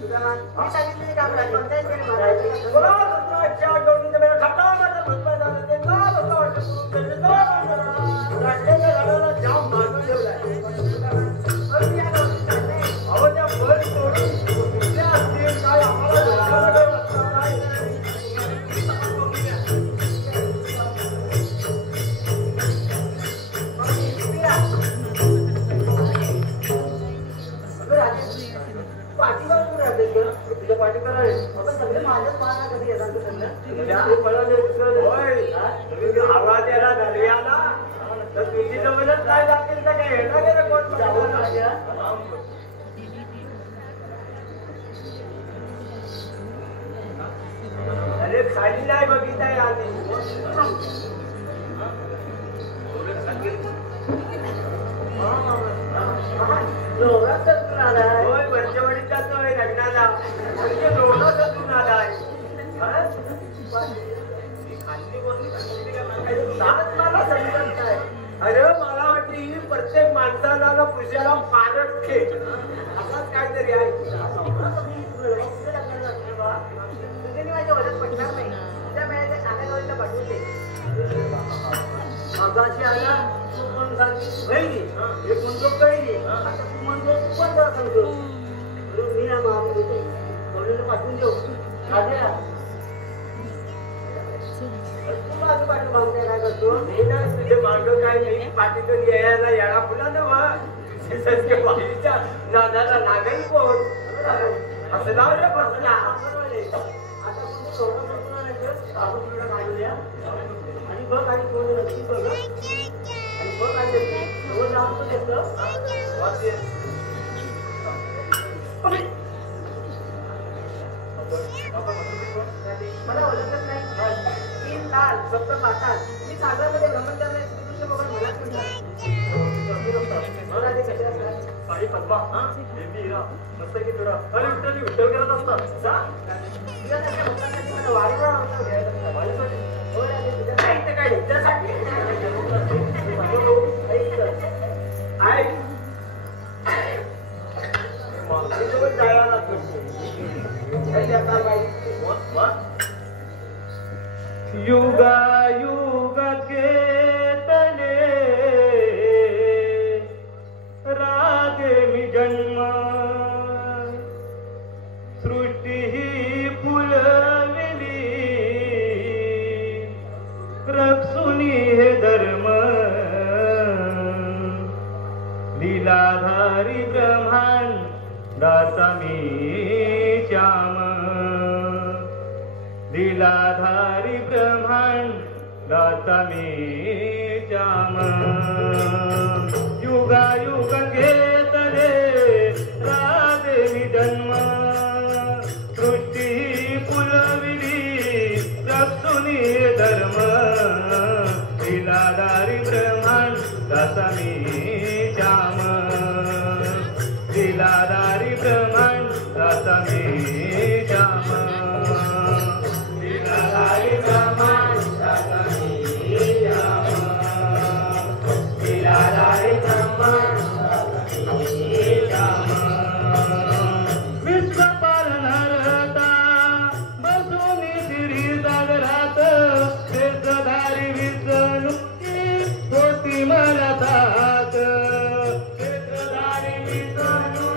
तुझा मी सांगितलेली काम पंचायतीने मारायची बोला दुसऱ्याच्या डोळीने मेरा खटा माझा भुतपा झाला ते नाव असं वाटतं करून त्याचे नाव राष्ट्राच्या झाडाला जाम मारून ठेवलाय अहो त्या वर सोडून कुठल्या असतील काय आम्हाला धोकामध्ये वाटणार नाही तुझ्या पाठी करावे आपण सगळे माझ्याच पाहणार कधी येतात आवाज यायला झाली आला तर तुझी जवळच काय लागतील तर काय येणार गेलं कोण अरे खाली नाही बघितलाय आधी होय वर्षवडीचा सोय लग्नाला म्हणजे डोळा सजून आलाय मला समजत नाही अरे मला वाटतं ही प्रत्येक माणसाला पुरुषाला पारच खे असाच काहीतरी आहे तुझे माझ्या वजन पडणार नाही तुझ्या मेळ्याच्या शाळेला पाठवून दे मागाशी आला तू पण सांगितली बहिणी हे म्हणतो बहिणी आता तू म्हणतो तू पण जरा सांगतो मी ना मागून देतो बोललेलं पाठवून देऊ राजा तू माझं पाठवून मागते काय करतो हे ना तुझे मार्ग काय नाही पाठीतून यायला येडा फुला ना बाईच्या नादाला लागेल कोण असं नाव रे बसला आता कोणी सोबत बसून आपण तुला काढूया आणि बघ आणि कोण नक्की बघ आणि बघ आणि सगळं नाव पण येतं मला ओळखत नाही 3 लाल सप्त पाताळ मी सागरामध्ये भ्रमण करण्यास श्रीकृष्ण भगवान मलाच म्हणतात आई पद्मा देवी हिरा मस्त की तुरा अरे विठ्ठल करत असतात जा तुझ्या त्या भक्तांसाठी मला वारीवर आणतो घ्यायला. हो रे, ते तुझ्या साहित्य काय त्यासाठी ऐक मागच्यावर जायला लागतो युगा युग केतले राधे मी जन्म सृष्टी ही फुलविली रक्षुनी हे धर्म लीलाधारी ब्रह्मांडाचा मी श्याम लीलाधारी ब्रह्मांडाचा मी श्याम युगा युग घेतले राधे मी जन्म सृष्टी फुलविली रक्षुनी धर्म लीलाधारी ब्रह्मांडाचा मी श्याम लीलाधारी ब्रह्मांडाचा मी श्याम लीलाधारी ब्रह्मांडाचा मी श्याम लीलाधारी ब्रह्मांडाचा मी श्याम विश्वपालनरता बसूनी श्री सागरात क्षेत्रधारी विष्णू होती मला तात क्षेत्रधारी विष्णू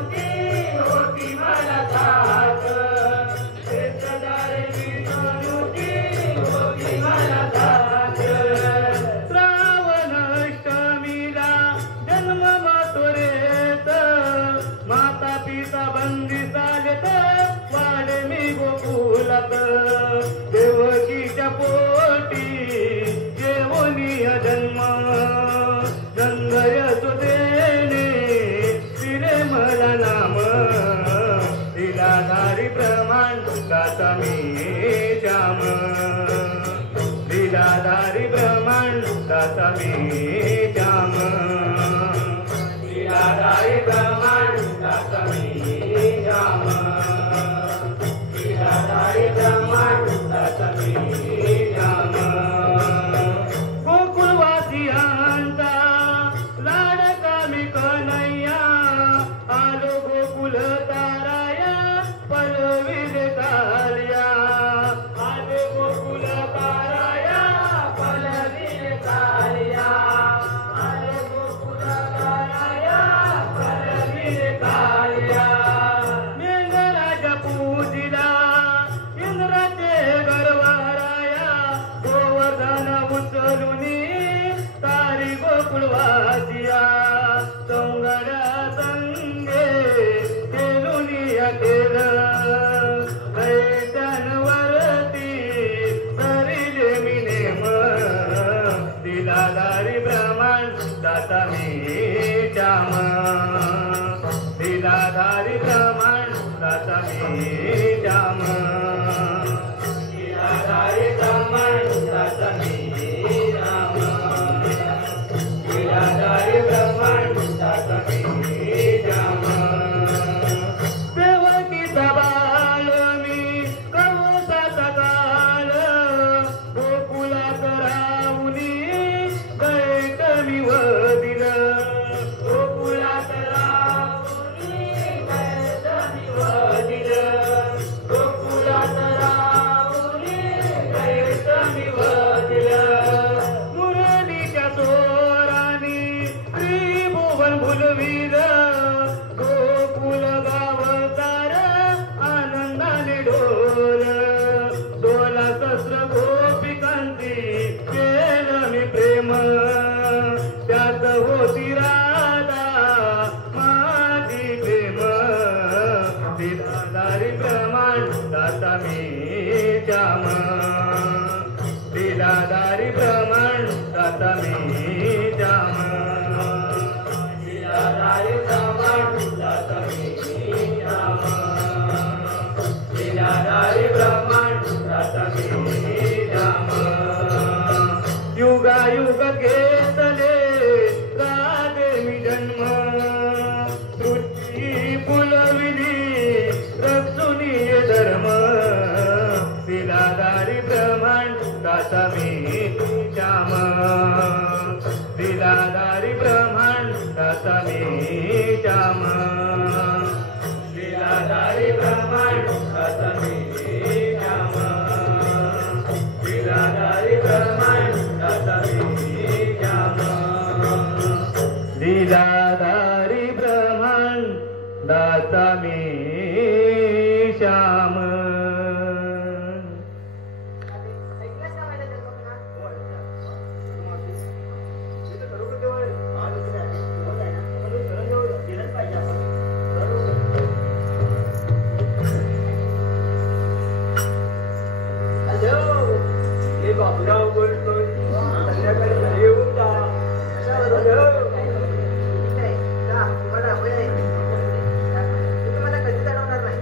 होती मला तात क्षेत्रधारी विष्णू होती मला तात श्रावण अष्टमीला जन्म मातोरेत माता पिता बंदी चालत वाढे मी गोकुलात देवकीच्या पोटी जेवणीय जन्म नंद यशोदेने दिले मला नाम लीलाधारी ब्रह्मांडाचा मी श्याम लीलाधारी ब्रह्मांडाचा मी श्याम लीलाधारी ब्रह्मांडाचा मी श्याम लीलाधारी ब्रह्मांडाचा मी श्याम गोकुळवासियांचा लाडका मी कन्हैया आलो गोकुल ताराया पलविले कालिया आलो गोकुल ताराया पलविले कालिया आलो गोकुल ताराया पलविले कालिया मेघराजा पूजिला इंद्राचे गरवाराया गोवर्धन उचलुनी तारी गोकुळवासिया संगड्या संगे केलुनी अखेर दैत्यांवरती धरिले मी नेम लीलाधारी ब्रह्मांडाचा मी श्याम लीलाधारी ब्रह्मांडाचा मी श्याम लीलाधारी ब्रह्मांडाचा मी श्याम लीलाधारी ब्रह्मांडाचा मी श्याम देवकीचा बाळ मी कवचाचा काळ गोकुलात राहुनी दैत मी वदिल गोकुलात राहुनी दैत मी वदिल गोकुलात राहुनी दैत मी वदिल मुरलीच्या चोरानी त्रिभुवन भुलविल गोकुल गावतार आनंदाने डोल 16 सहस्र गोपिकांची केलं मी प्रेम त्यात होती राधा माझी प्रेम लीलाधारी ब्रह्मांडाचा मी श्याम लीलाधारी ब्रह्मांडाचा मी श्याम लीलाधारी ब्रह्मांडाचा लीलाधारी ब्रह्मांडाचा मी श्याम लीलाधारी ब्रह्मांडाचा मी श्याम लीलाधारी ब्रह्मांडाचा मी श्याम लीलाधारी ब्रह्मांडाचा मी श्याम बाबूराव बोलतोय संध्याकाळी घरी येऊन जा मला कधी जाणवणार नाही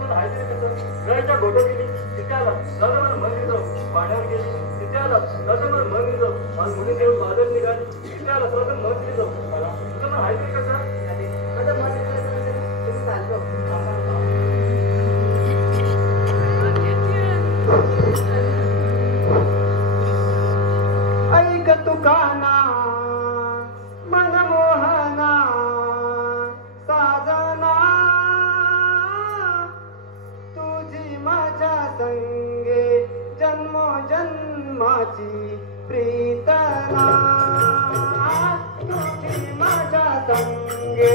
घराच्या गोठ्यात गेली तिथे आला दादा मला मंदिर जाऊ पाण्यावर गेली तिथे आला दादा मला मंदिर जाऊ मला मुली देऊन बाजार निघाली तिथे आला दादा मंदिर जाऊ मला तुझं मला माहिती कसं माझं मन तुम्ही चालतो ऐक तुकाना मनमोहना साजना तुझी माझ्या संगे जन्मोजन्माची प्रीतना तुझी माझ्या संगे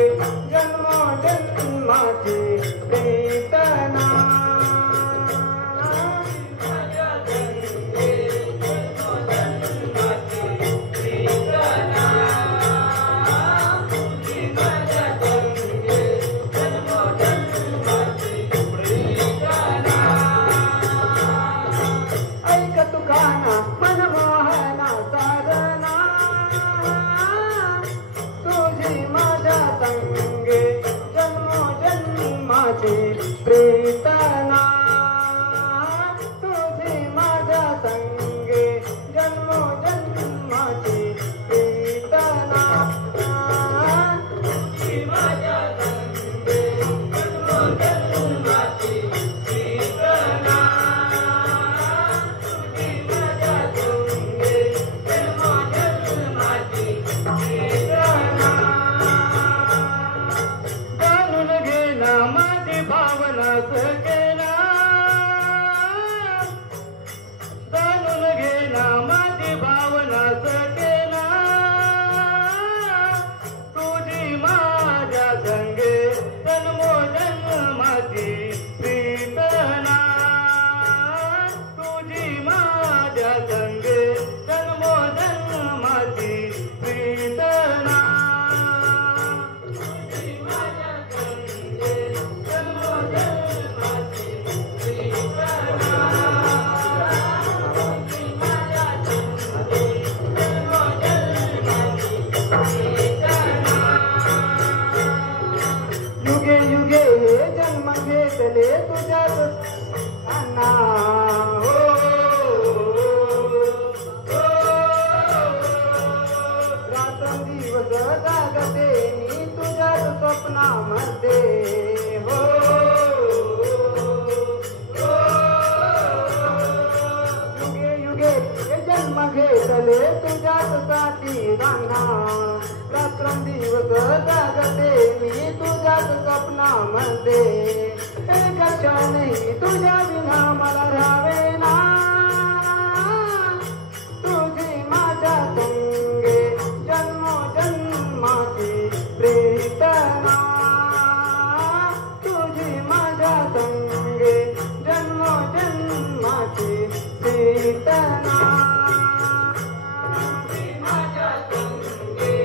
जन्मोजन्माची प्रीतना प्रीतना तुझी माझ्या संगे जन्मोजन्माची प्रीतना तुझी माझ्या संगे जन्मोजन्माची प्रीतना तुझी माझ्या संगे जन्मोजन्माची प्रीतना जाणून घे ना माझी भावना सगळ्याला जाणून घे ना माझी भावना सगळ्याला तुझी माझ्या संगे जन्मोजन्माची प्रीतना तुझी माझ्या संगे जन्मोजन्माची प्रीतना तुझी माझ्या संगे जन्मोजन्माची प्रीतना तुझी माझ्या संगे जन्मोजन्माची प्रीतना युगे युगे हे जन्म घेतले तुझ्याच अन्ना रात्रंदिवस जागते मी तुझ्याच स्वप्नामध्ये हो युगे युगे हे जन्म घेतले तुझ्याच साठी गाणा रात्रंदिवस जागते मी तुझ्याच स्वप्नामध्ये एक क्षणही तुझ्या विना मला राहावेना तुझी माझ्या संगे जन्मोजन्माची प्रीतना तुझी माझ्या संगे जन्मोजन्माची प्रीतना तुझी माझ्या संगे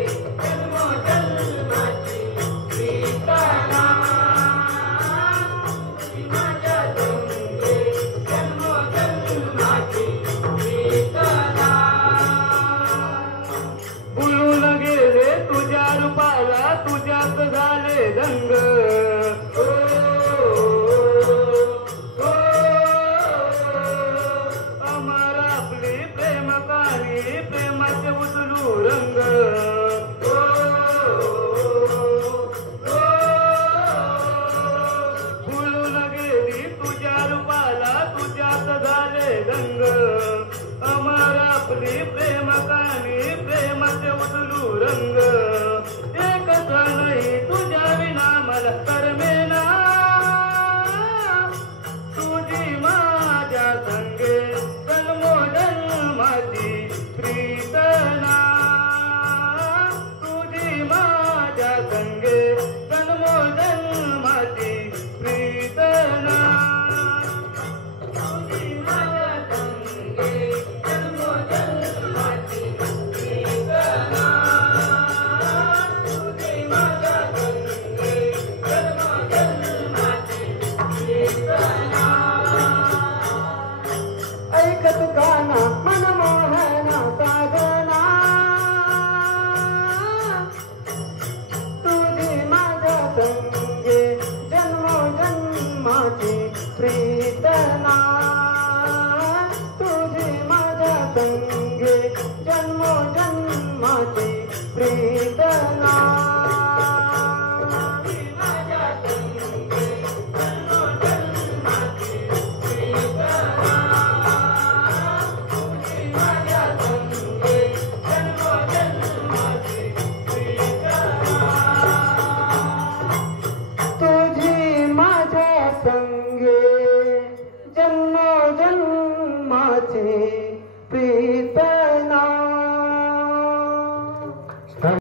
जन्मोजन्माची प्रीतना तुझी माझ्या संगे जन्मोजन्माची प्रीतना बोलून गेले तुझ्या रूपाला तुझ्यात झाले दंग ओ, ओ, अमर आपली प्रेम कहाणी प्रेमाचे उचलू रंग ओ, ओ, भुलून गेली तुझ्या रूपाला तुझ्यात झाले दंग अमर आपली प्रेम कहाणी प्रेमाचे उचलू रंग एकच नाही तुझ्या विना मला करमेना तुझी माझ्या संगे जन्मोजन्माची प्रीतना तुझी माझ्या संगे जन्मोजन्माची प्रीतना तुझी माझ्या संगे जन्मोजन्माची प्रीतना तुझी माझ्या संगे जन्मोजन्माची प्रीतना ऐकत गाना मनमोहना साधना तुझी माझ्या संगे जन्मोजन्माची प्रीतना तुझी माझ्या संगे जन्मोजन्माची